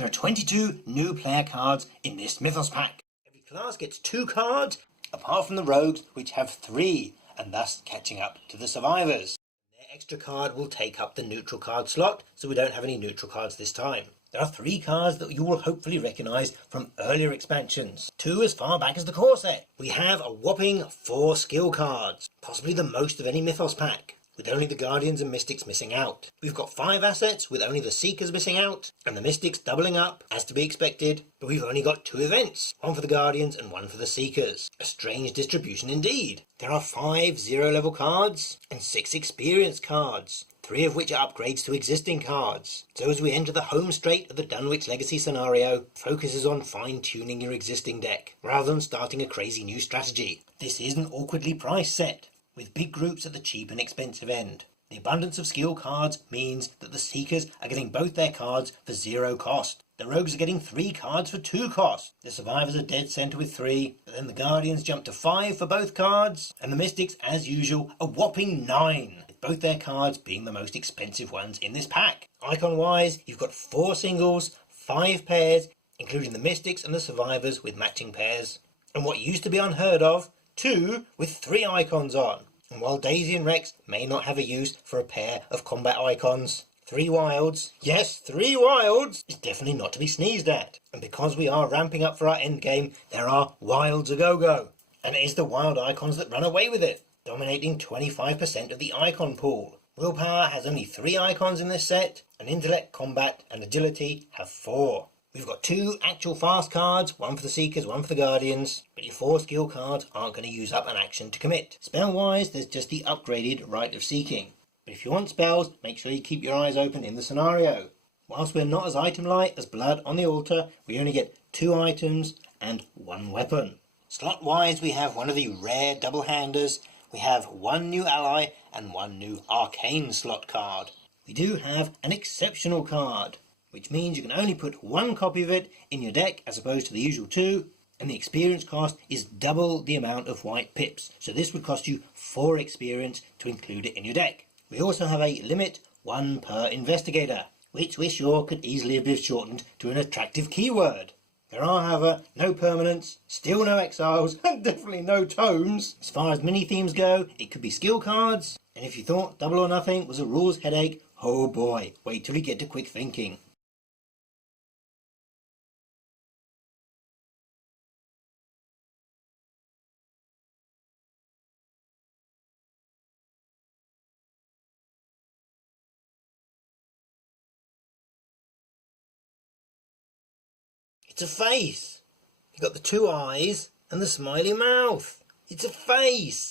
There are 22 new player cards in this Mythos pack. Every class gets 2 cards, apart from the rogues, which have 3, and thus catching up to the survivors. Their extra card will take up the neutral card slot, so we don't have any neutral cards this time. There are 3 cards that you will hopefully recognise from earlier expansions, 2 as far back as the core set. We have a whopping 4 skill cards, possibly the most of any Mythos pack, with only the Guardians and Mystics missing out. We've got 5 assets with only the Seekers missing out, and the Mystics doubling up, as to be expected, but we've only got 2 events, 1 for the Guardians and 1 for the Seekers. A strange distribution indeed. There are 5 0-level cards and 6 experience cards, 3 of which are upgrades to existing cards. So as we enter the home straight of the Dunwich Legacy scenario, focuses on fine-tuning your existing deck, rather than starting a crazy new strategy. This is an awkwardly priced set, with big groups at the cheap and expensive end. The abundance of skill cards means that the Seekers are getting both their cards for 0 cost. The Rogues are getting 3 cards for 2 cost. The Survivors are dead centre with 3, but then the Guardians jump to 5 for both cards, and the Mystics, as usual, a whopping 9, with both their cards being the most expensive ones in this pack. Icon-wise, you've got 4 singles, 5 pairs, including the Mystics and the Survivors with matching pairs, and what used to be unheard of, 2 with 3 icons on. And while Daisy and Rex may not have a use for a pair of combat icons, 3 wilds, yes, 3 wilds, is definitely not to be sneezed at. And because we are ramping up for our endgame, there are wilds a go-go. And it is the wild icons that run away with it, dominating 25% of the icon pool. Willpower has only 3 icons in this set, and Intellect, Combat and Agility have 4. We've got 2 actual fast cards, 1 for the Seekers, 1 for the Guardians, but your 4 skill cards aren't going to use up an action to commit. Spell-wise, there's just the upgraded Rite of Seeking. But if you want spells, make sure you keep your eyes open in the scenario. Whilst we're not as item-light as Blood on the Altar, we only get 2 items and 1 weapon. Slot-wise, we have one of the rare double-handers, we have 1 new ally and 1 new arcane slot card. We do have an exceptional card, which means you can only put 1 copy of it in your deck as opposed to the usual 2, and the experience cost is double the amount of white pips, so this would cost you 4 experience to include it in your deck. We also have a limit 1 per investigator, which we're sure could easily have been shortened to an attractive keyword. There are, however, no permanents, still no exiles, and definitely no tomes. As far as mini themes go, it could be skill cards, and if you thought Double or Nothing was a rules headache, oh boy, wait till you get to quick thinking. It's a face. You've got the 2 eyes and the smiley mouth. It's a face.